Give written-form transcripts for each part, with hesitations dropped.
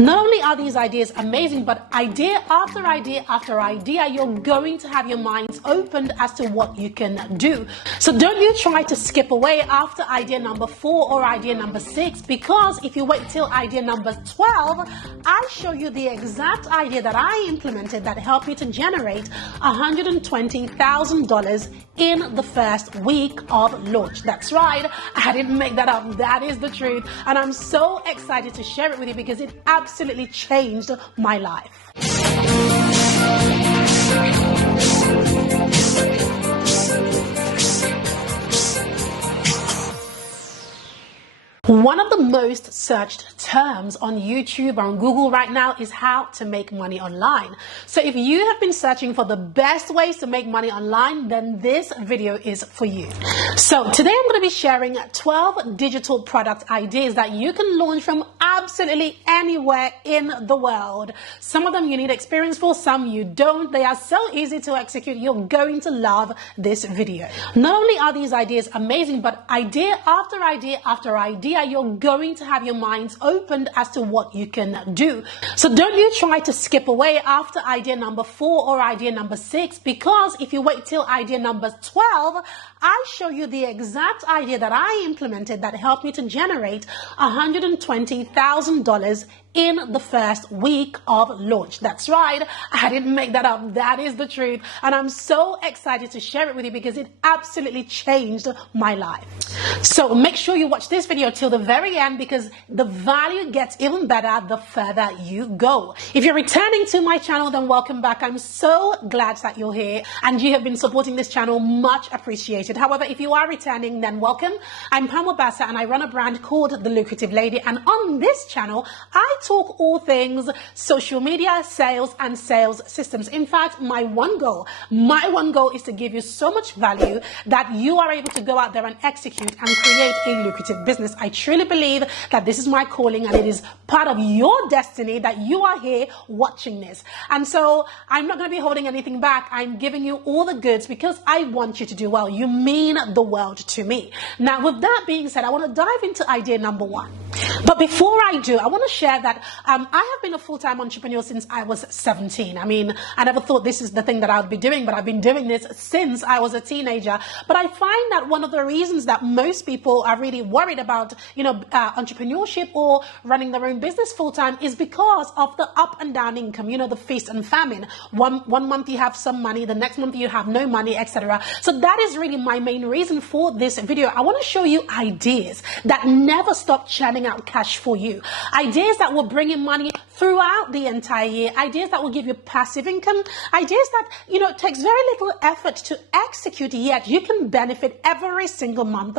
Not only are these ideas amazing, but idea after idea after idea, you're going to have your minds opened as to what you can do. So don't you try to skip away after idea number 4 or idea number 6, because if you wait till idea number 12, I show you the exact idea that I implemented that helped me to generate $120,000 in the first week of launch. That's right, I didn't make that up. That is the truth, and I'm so excited to share it with you because it absolutely changed my life. One of the most searched terms on YouTube or on Google right now is how to make money online. So if you have been searching for the best ways to make money online, then this video is for you. So today I'm going to be sharing 12 digital product ideas that you can launch from absolutely anywhere in the world. Some of them you need experience for, some you don't. They are so easy to execute. You're going to love this video. Not only are these ideas amazing, but idea after idea after idea, you're going to have your minds opened as to what you can do. So don't you try to skip away after idea number 4 or idea number 6, because if you wait till idea number 12, I show you the exact idea that I implemented that helped me to generate $120,000 in the first week of launch. That's right, I didn't make that up. That is the truth, and I'm so excited to share it with you because it absolutely changed my life. So make sure you watch this video till the very end, because the value gets even better the further you go. If you're returning to my channel, then welcome back. I'm so glad that you're here and you have been supporting this channel. Much appreciated. However, if you are returning, then welcome. I'm Pamela Bassa and I run a brand called The Lucrative Lady, and on this channel I talk all things social media, sales and sales systems. In fact, my one goal is to give you so much value that you are able to go out there and execute and create a lucrative business. I truly believe that this is my calling and it is part of your destiny that you are here watching this. And so I'm not going to be holding anything back. I'm giving you all the goods because I want you to do well. You mean the world to me. Now, with that being said, I want to dive into idea number 1. But before I do, I want to share that I have been a full-time entrepreneur since I was 17. I mean, I never thought this is the thing that I would be doing, but I've been doing this since I was a teenager. But I find that one of the reasons that most people are really worried about, entrepreneurship or running their own business full-time is because of the up and down income, the feast and famine. One month you have some money, the next month you have no money, etc. So that is really my main reason for this video. I want to show you ideas that never stop churning out cash for you. Ideas that will bring in money throughout the entire year. Ideas that will give you passive income. Ideas that, takes very little effort to execute, yet you can benefit every single month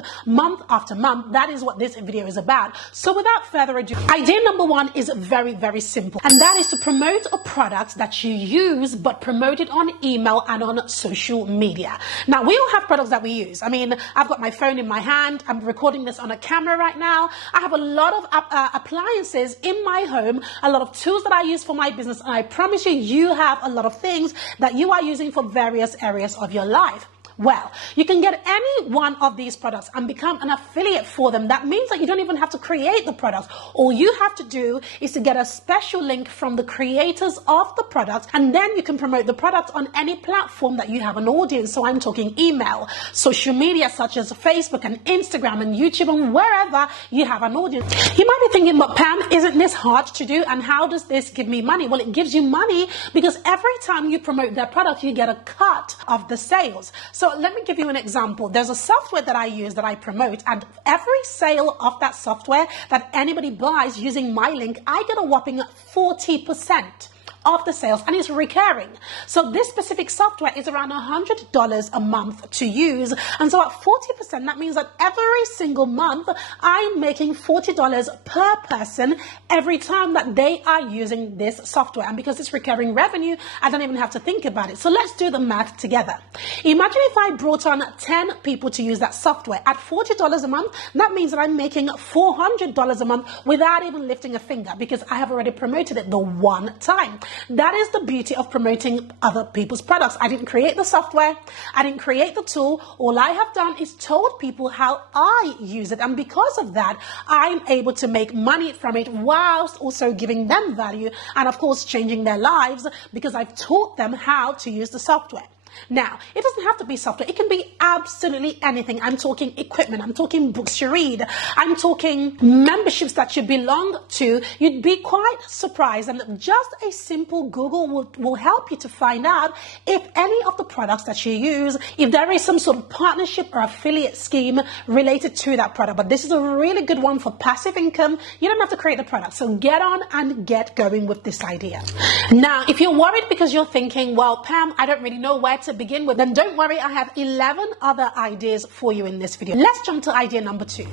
after month. That is what this video is about. So without further ado, idea number 1 is very, very simple. And that is to promote a product that you use, but promote it on email and on social media. Now, we all have products that we use. I mean, I've got my phone in my hand. I'm recording this on a camera right now. I have a lot of appliances in my home, a lot of tools that I use for my business, and I promise you, you have a lot of things that you are using for various areas of your life. Well, you can get any one of these products and become an affiliate for them. That means that you don't even have to create the products. All you have to do is to get a special link from the creators of the product, and then you can promote the product on any platform that you have an audience. So I'm talking email, social media such as Facebook and Instagram and YouTube, and wherever you have an audience. You might be thinking, but Pam, isn't this hard to do? And how does this give me money? Well, it gives you money because every time you promote their product, you get a cut of the sales. So let me give you an example. There's a software that I use that I promote, and every sale of that software that anybody buys using my link, I get a whopping 40% of the sales, and it's recurring. So this specific software is around $100 a month to use, and so at 40%, that means that every single month I'm making $40 per person every time that they are using this software. And because it's recurring revenue, I don't even have to think about it. So let's do the math together. Imagine if I brought on 10 people to use that software at $40 a month. That means that I'm making $400 a month without even lifting a finger, because I have already promoted it the one time. That is the beauty of promoting other people's products. I didn't create the software. I didn't create the tool. All I have done is told people how I use it. And because of that, I'm able to make money from it whilst also giving them value and, of course, changing their lives because I've taught them how to use the software. Now, it doesn't have to be software. It can be absolutely anything. I'm talking equipment. I'm talking books you read. I'm talking memberships that you belong to. You'd be quite surprised. And just a simple Google will help you to find out if any of the products that you use, if there is some sort of partnership or affiliate scheme related to that product. But this is a really good one for passive income. You don't have to create the product. So get on and get going with this idea. Now, if you're worried because you're thinking, well, Pam, I don't really know where to begin with, then don't worry, I have 11 other ideas for you in this video. Let's jump to idea number 2.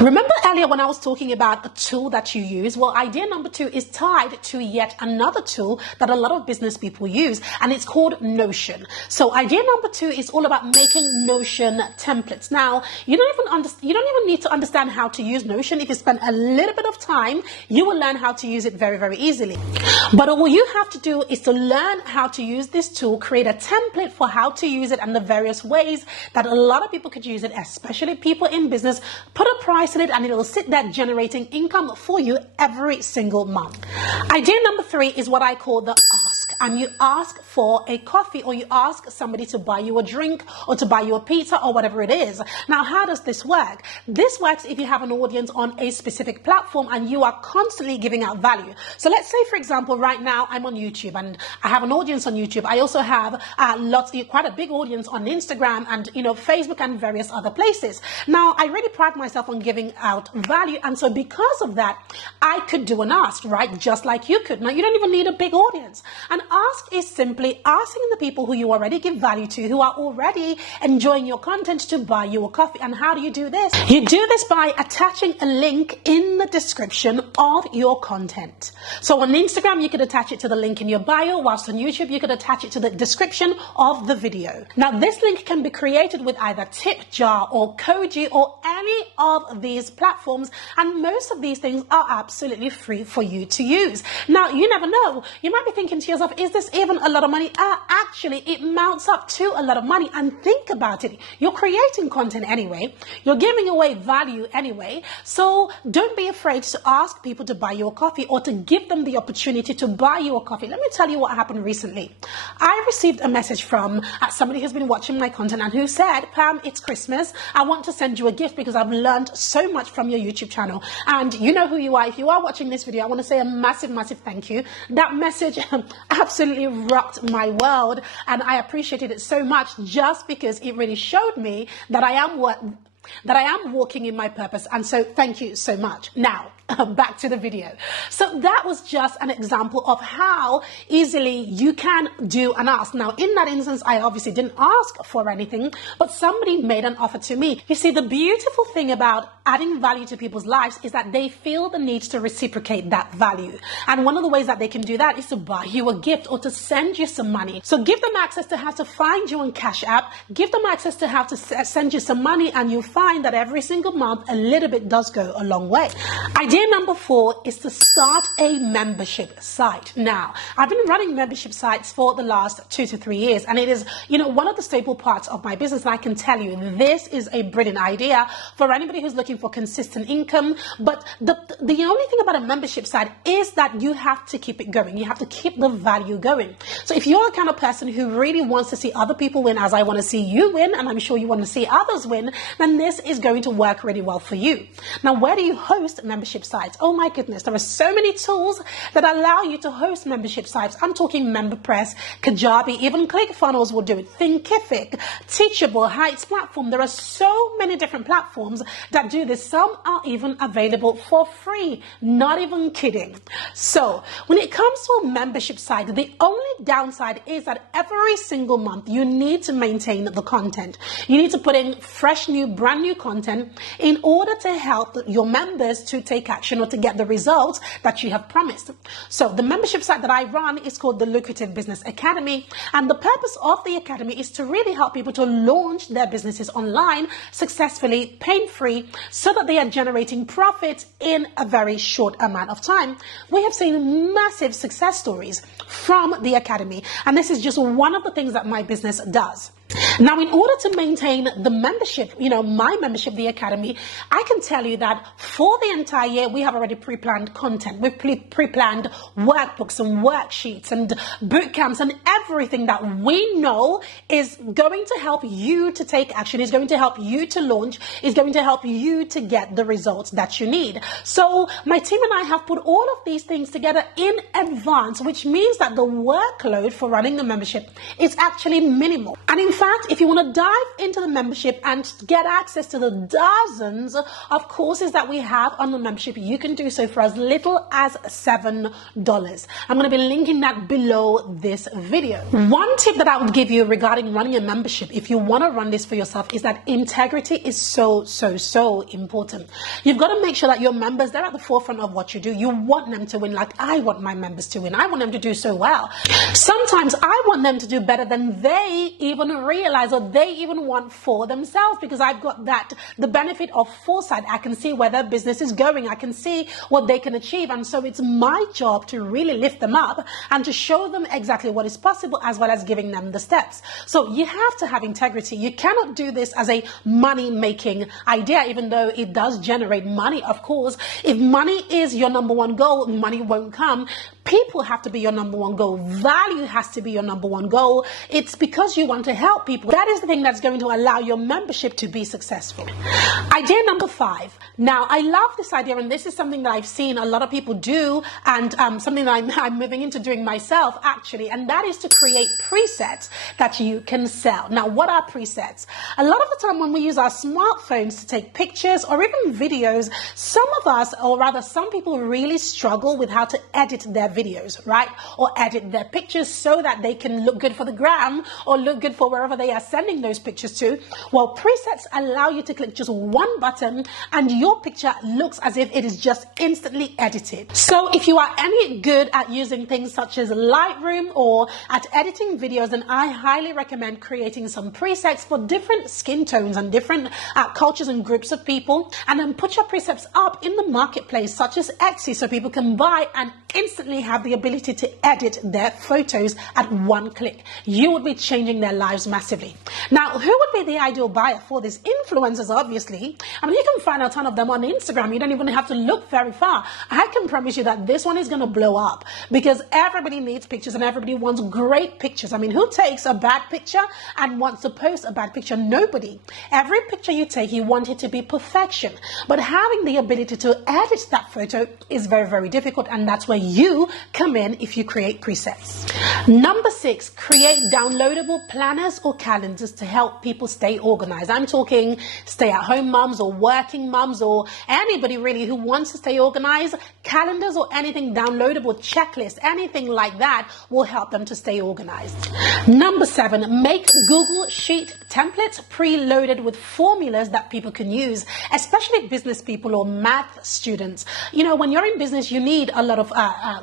Remember earlier when I was talking about a tool that you use? Well, idea number 2 is tied to yet another tool that a lot of business people use, and it's called Notion. So idea number 2 is all about making Notion templates. Now, you don't even need to understand how to use Notion. If you spend a little bit of time, you will learn how to use it very, very easily. But all you have to do is to learn how to use this tool, create a template for how to use it and the various ways that a lot of people could use it, especially people in business. Put a price on it and it will sit there generating income for you every single month. Idea number 3 is what I call the ask. And you ask for a coffee, or you ask somebody to buy you a drink or to buy you a pizza or whatever it is. Now, how does this work? This works if you have an audience on a specific platform and you are constantly giving out value. So let's say, for example, right now I'm on YouTube and I have an audience on YouTube. I also have quite a big audience on Instagram and Facebook and various other places. Now, I really pride myself on giving out value, and so because of that, I could do an ask, right? Just like you could. Now, you don't even need a big audience. An ask is simply asking the people who you already give value to, who are already enjoying your content, to buy you a coffee. And how do you do this? You do this by attaching a link in the description of your content. So on Instagram, you could attach it to the link in your bio, whilst on YouTube, you could attach it to the description of the video. Now, this link can be created with either TipJar or Koji or any of these platforms, and most of these things are absolutely free for you to use. Now, you never know. You might be thinking to yourself, is this even a lot of money? Actually, it mounts up to a lot of money. And think about it. You're creating content anyway. You're giving away value anyway. So don't be afraid to ask people to buy you a coffee or to give them the opportunity to buy you a coffee. Let me tell you what happened recently. I received a message from somebody who's been watching my content and who said, Pam, it's Christmas. I want to send you a gift because I've learned so much from your YouTube channel. And you know who you are. If you are watching this video, I want to say a massive, massive thank you. That message absolutely rocked my world, and I appreciated it so much just because it really showed me that I am walking in my purpose. And so thank you so much. Now, back to the video. So that was just an example of how easily you can do an ask. Now, in that instance, I obviously didn't ask for anything, but somebody made an offer to me. You see, the beautiful thing about adding value to people's lives is that they feel the need to reciprocate that value. And one of the ways that they can do that is to buy you a gift or to send you some money. So give them access to how to find you on Cash App, give them access to how to send you some money, and you'll find that every single month, a little bit does go a long way. Idea number 4 is to start a membership site. Now, I've been running membership sites for the last 2 to 3 years, and it is, one of the staple parts of my business. And I can tell you, this is a brilliant idea for anybody who's looking for consistent income. But the only thing about a membership site is that you have to keep it going. You have to keep the value going. So if you're the kind of person who really wants to see other people win, as I want to see you win, and I'm sure you want to see others win, then this is going to work really well for you. Now, where do you host membership sites? Oh my goodness, there are so many tools that allow you to host membership sites. I'm talking MemberPress, Kajabi, even ClickFunnels will do it, Thinkific, Teachable, Heights Platform. There are so many different platforms that do this. Some are even available for free. Not even kidding. So when it comes to a membership site, the only downside is that every single month you need to maintain the content. You need to put in fresh, new, brand new content in order to help your members to take action or to get the results that you have promised. So the membership site that I run is called the Lucrative Business Academy. And the purpose of the Academy is to really help people to launch their businesses online successfully, pain-free, so that they are generating profits in a very short amount of time. We have seen massive success stories from the Academy, and this is just one of the things that my business does. Now, in order to maintain the membership, my membership, the Academy, I can tell you that for the entire year, we have already pre-planned content. We've pre-planned workbooks and worksheets and boot camps and everything that we know is going to help you to take action, is going to help you to launch, is going to help you to get the results that you need. So my team and I have put all of these things together in advance, which means that the workload for running the membership is actually minimal. And in fact, if you want to dive into the membership and get access to the dozens of courses that we have on the membership, you can do so for as little as $7. I'm going to be linking that below this video. One tip that I would give you regarding running a membership, if you want to run this for yourself, is that integrity is so important. You've got to make sure that your members, they're at the forefront of what you do. You want them to win, like I want my members to win. I want them to do so well. Sometimes I want them to do better than they even realize or they even want for themselves, because I've got the benefit of foresight. I can see where their business is going. I can see what they can achieve. And so it's my job to really lift them up and to show them exactly what is possible, as well as giving them the steps. So you have to have integrity. You cannot do this as a money-making idea, even though it does generate money, of course. If money is your number one goal, money won't come. People have to be your number one goal. Value has to be your number one goal. It's because you want to help people. That is the thing that's going to allow your membership to be successful. Idea number 5. Now, I love this idea, and this is something that I've seen a lot of people do, and something that I'm moving into doing myself, actually, and that is to create presets that you can sell. Now, what are presets? A lot of the time when we use our smartphones to take pictures or even videos, some of us, or rather some people, really struggle with how to edit their videos, right? Or edit their pictures so that they can look good for the gram or look good for wherever they are sending those pictures to. Well, presets allow you to click just one button and your picture looks as if it is just instantly edited. So if you are any good at using things such as Lightroom or at editing videos, then I highly recommend creating some presets for different skin tones and different cultures and groups of people, and then put your presets up in the marketplace such as Etsy so people can buy and instantly have the ability to edit their photos at one click. You would be changing their lives massively. Now, who would be the ideal buyer for this? Influencers, obviously. I mean, you can find a ton of them on Instagram. You don't even have to look very far. I can promise you that this one is going to blow up, because everybody needs pictures and everybody wants great pictures. I mean, who takes a bad picture and wants to post a bad picture? Nobody. Every picture you take, you want it to be perfection. But having the ability to edit that photo is very difficult, and that's where you come in if you create presets. Number 6, create downloadable planners or calendars to help people stay organized. I'm talking stay-at-home moms or working moms or anybody really who wants to stay organized. Calendars or anything downloadable, checklists, anything like that will help them to stay organized. Number 7, make Google Sheet templates preloaded with formulas that people can use, especially business people or math students. You know, when you're in business, you need a lot of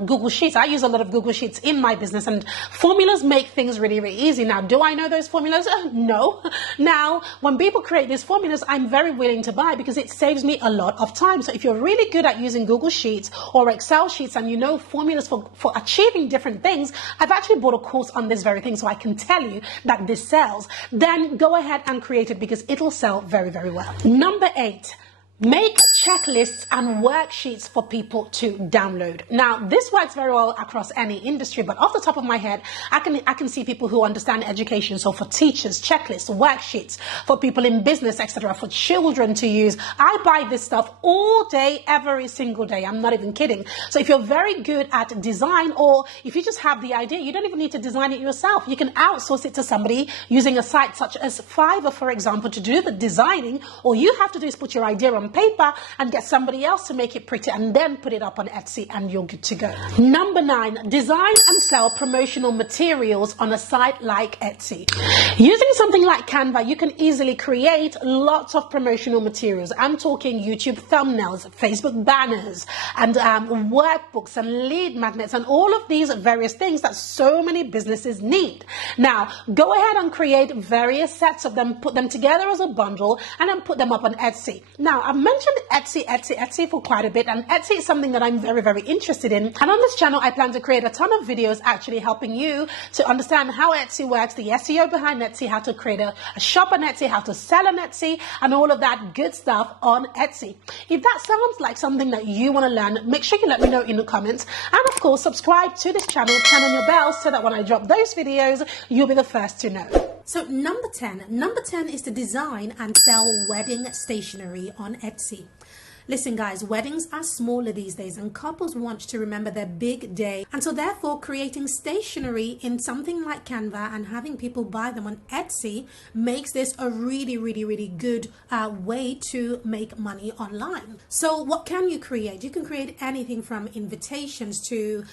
Google Sheets. I use a lot of Google Sheets in my business, and formulas make things really easy. Now, do I know those formulas? No. Now, when people create these formulas, I'm very willing to buy because it saves me a lot of time. So if you're really good at using Google Sheets or Excel sheets and you know formulas for achieving different things, I've actually bought a course on this very thing, so I can tell you that this sells. Then go ahead and create it because it'll sell very well. Number 8, make checklists and worksheets for people to download. Now, this works very well across any industry, but off the top of my head, I can see people who understand education. So for teachers, checklists, worksheets, for people in business, etc., for children to use. I buy this stuff all day, every single day. I'm not even kidding. So if you're very good at design, or if you just have the idea, you don't even need to design it yourself. You can outsource it to somebody using a site such as Fiverr, for example, to do the designing. All you have to do is put your idea on paper and get somebody else to make it pretty and then put it up on Etsy and you're good to go. Number 9, design and sell promotional materials on a site like Etsy. Using something like Canva, you can easily create lots of promotional materials. I'm talking YouTube thumbnails, Facebook banners, and workbooks and lead magnets and all of these various things that so many businesses need. Now, go ahead and create various sets of them, put them together as a bundle, and then put them up on Etsy. Now, I've mentioned Etsy for quite a bit, and Etsy is something that I'm very, very interested in. And on this channel, I plan to create a ton of videos actually helping you to understand how Etsy works, the SEO behind Etsy, how to create a shop on Etsy, how to sell on Etsy, and all of that good stuff on Etsy. If that sounds like something that you want to learn, make sure you let me know in the comments. And of course, subscribe to this channel, turn on your bell so that when I drop those videos, you'll be the first to know. So number 10 is to design and sell wedding stationery on Etsy. Listen guys, weddings are smaller these days and couples want to remember their big day. And so therefore creating stationery in something like Canva and having people buy them on Etsy makes this a really, really, really good way to make money online. So what can you create? You can create anything from invitations to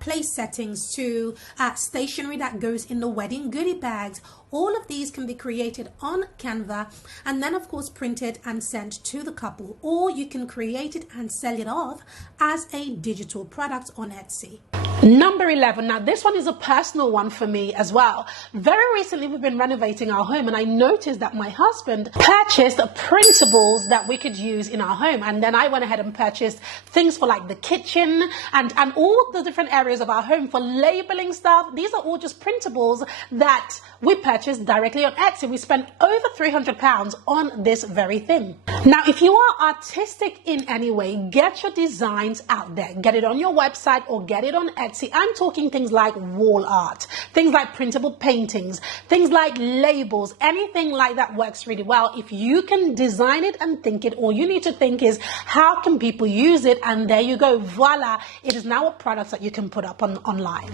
place settings to stationery that goes in the wedding goodie bags. All of these can be created on Canva and then of course printed and sent to the couple, or you can create it and sell it off as a digital product on Etsy. Number 11. Now this one is a personal one for me as well. Very recently we've been renovating our home and I noticed that my husband purchased printables that we could use in our home, and then I went ahead and purchased things for like the kitchen and all the different areas of our home for labeling stuff. These are all just printables that we purchased directly on Etsy. We spent over £300 on this very thing. Now if you are artistic in any way, get your designs out there, get it on your website or get it on Etsy. I'm talking things like wall art, things like printable paintings, things like labels, anything like that works really well. If you can design it and think it, all you need to think is how can people use it, and there you go, voila, it is now a product that you can put up online.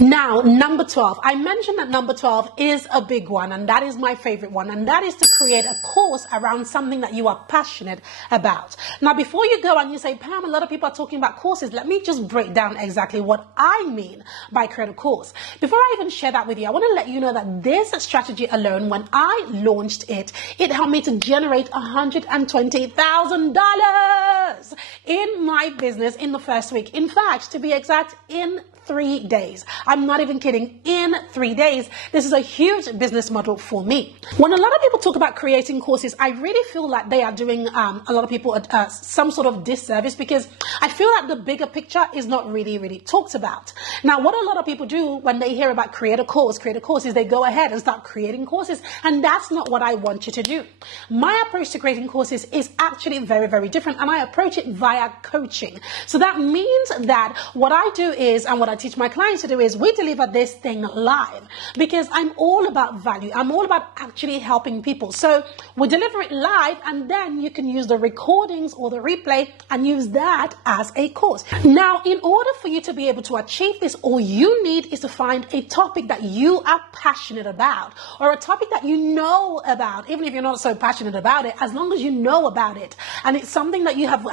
Now, number 12. I mentioned that number 12 is a big one, and that is my favorite one, and that is to create a course around something that you are passionate about. Now, before you go and you say, Pam, a lot of people are talking about courses, let me just break down exactly what I mean by create a course. Before I even share that with you, I want to let you know that this strategy alone, when I launched it, it helped me to generate $120,000 in my business in the first week. In fact, to be exact, in 3 days. I'm not even kidding. In 3 days, this is a huge business model for me. When a lot of people talk about creating courses, I really feel like they are doing a lot of people some sort of disservice, because I feel like the bigger picture is not really talked about. Now, what a lot of people do when they hear about create a course is they go ahead and start creating courses, and that's not what I want you to do. My approach to creating courses is actually very different, and I approach it via coaching. So that means that what I do is, and what I teach my clients to do is, we deliver this thing live, because I'm all about value. I'm all about actually helping people. So we deliver it live, and then you can use the recordings or the replay and use that as a course. Now, in order for you to be able to achieve this, all you need is to find a topic that you are passionate about, or a topic that you know about, even if you're not so passionate about it, as long as you know about it, and it's something that you have,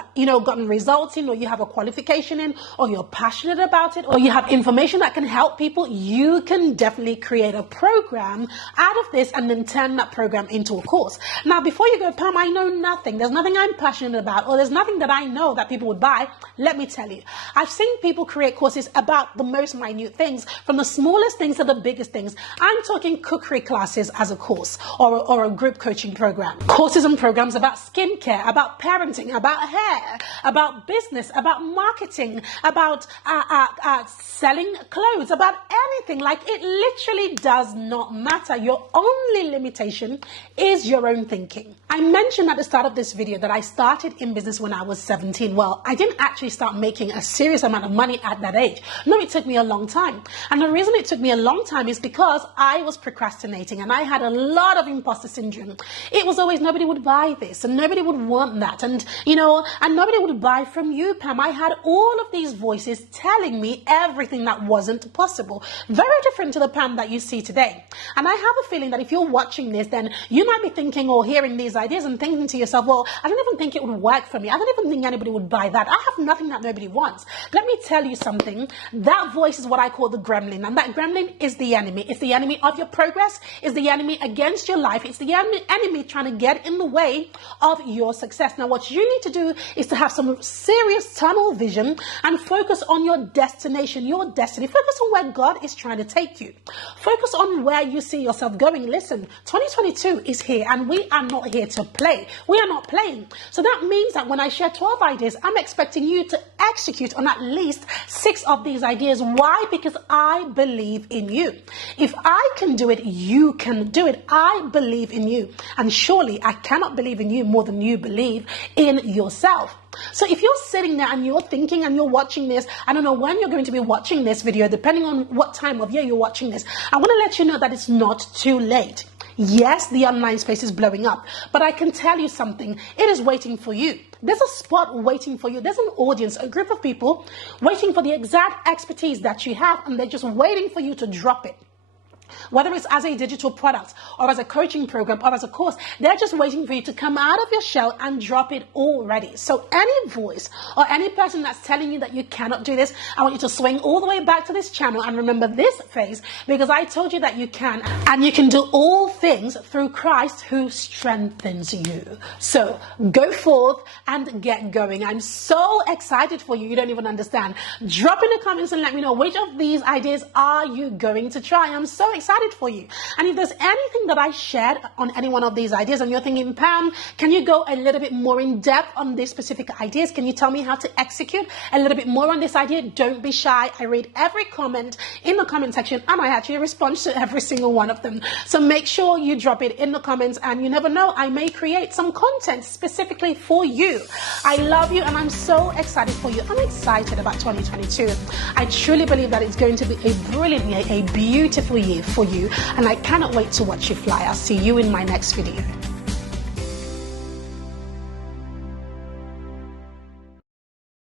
gotten results in, or you have a qualification in, or you're passionate about it, or you have information that can help people, you can definitely create a program out of this and then turn that program into a course. Now, before you go, Pam, I know nothing. There's nothing I'm passionate about, or there's nothing that I know that people would buy. Let me tell you, I've seen people create courses about the most minute things, from the smallest things to the biggest things. I'm talking cookery classes as a course, or a group coaching program. Courses and programs about skincare, about parenting, about hair, about business, about marketing, about selling clothes, about anything. Like, it literally does not matter. Your only limitation is your own thinking. I mentioned at the start of this video that I started in business when I was 17. Well, I didn't actually start making a serious amount of money at that age. No, it took me a long time. And the reason it took me a long time is because I was procrastinating and I had a lot of imposter syndrome. It was always, nobody would buy this and nobody would want that. And, and nobody would buy from you, Pam. I had all of these voices telling me everything that wasn't possible. Very different to the Pam that you see today. And I have a feeling that if you're watching this, then you might be thinking or hearing these ideas and thinking to yourself, well, I don't even think it would work for me. I don't even think anybody would buy that. I have nothing that nobody wants. Let me tell you something. That voice is what I call the gremlin. And that gremlin is the enemy. It's the enemy of your progress. It's the enemy against your life. It's the enemy trying to get in the way of your success. Now, what you need to do is to have some serious tunnel vision and focus on your destination, your destiny. Focus on where God is trying to take you. Focus on where you see yourself going. Listen, 2022 is here and we are not here to play. We are not playing. So that means that when I share 12 ideas, I'm expecting you to execute on at least 6 of these ideas. Why? Because I believe in you. If I can do it, you can do it. I believe in you. And surely I cannot believe in you more than you believe in yourself. So if you're sitting there and you're thinking and you're watching this, I don't know when you're going to be watching this video, depending on what time of year you're watching this, I want to let you know that it's not too late. Yes, the online space is blowing up, but I can tell you something. It is waiting for you. There's a spot waiting for you. There's an audience, a group of people waiting for the exact expertise that you have, and they're just waiting for you to drop it. Whether it's as a digital product or as a coaching program or as a course, they're just waiting for you to come out of your shell and drop it already. So any voice or any person that's telling you that you cannot do this, I want you to swing all the way back to this channel and remember this phrase, because I told you that you can, and you can do all things through Christ who strengthens you. So go forth and get going. I'm so excited for you. You don't even understand. Drop in the comments and let me know which of these ideas are you going to try. I'm so excited for you. And if there's anything that I shared on any one of these ideas and you're thinking, Pam, can you go a little bit more in depth on these specific ideas? Can you tell me how to execute a little bit more on this idea? Don't be shy. I read every comment in the comment section and I actually respond to every single one of them. So make sure you drop it in the comments, and you never know, I may create some content specifically for you. I love you and I'm so excited for you. I'm excited about 2022. I truly believe that it's going to be a brilliant year, a beautiful year for you, and I cannot wait to watch you fly. I'll see you in my next video.